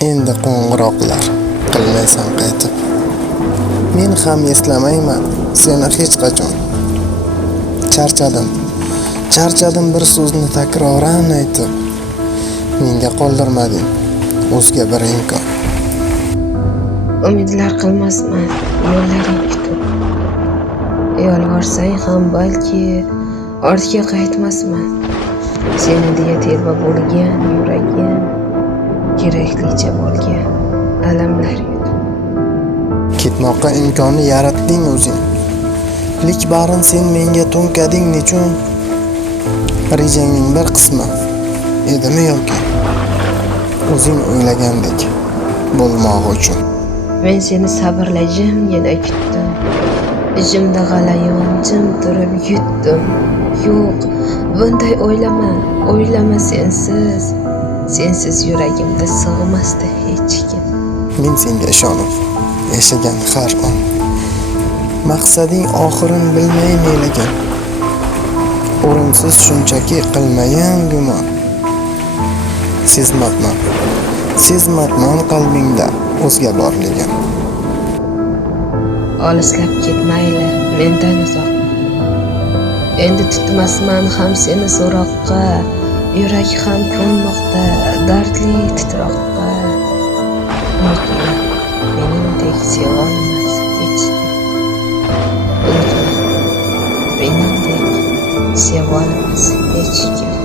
Endi qo'ng'iroqlar qilmaysan qaytib. Men ham eslamayman seni hech qachon. Charchadim bir so'zni takroran aytib. Menga qoldirmading o'zga bir imkon. Umidlar qilmasman yo'llaring kutib. Yolvorsang ham balki ortga qaytmasman. Seni deya telba bo'lgan yuragim, keraklicha bo'lgan alamlar yutib. Ketmoqqa imkonni yaratding o'zing. Lik barin sen menga to'nkading nechun? Rejangning bir qismi edimi yoki o'zing o'ylagandek bo'lmog'i uchun? Men seni sabrla jimgina kutdim. Ichimda g'alayon jim turib yutdim. Yo'q, bunday o'ylama sensiz yuragimda sig'masdi hech kim. Men senga ishonib yashagan har on maqsading oxirin bilmay neylagan. O'rinsiz shunchaki qilmayin gumon. Sezmatman qalbingda o'zga borligin. Olislab ketmayli mendan uzoq. Endi tutmasman ham seni so'roqqa. Yurak ham ko'nmoqda dardli titroqqa. Unutma, meningdek sevolmas hech kim. Unutma, meningdek sevolmas hech kim.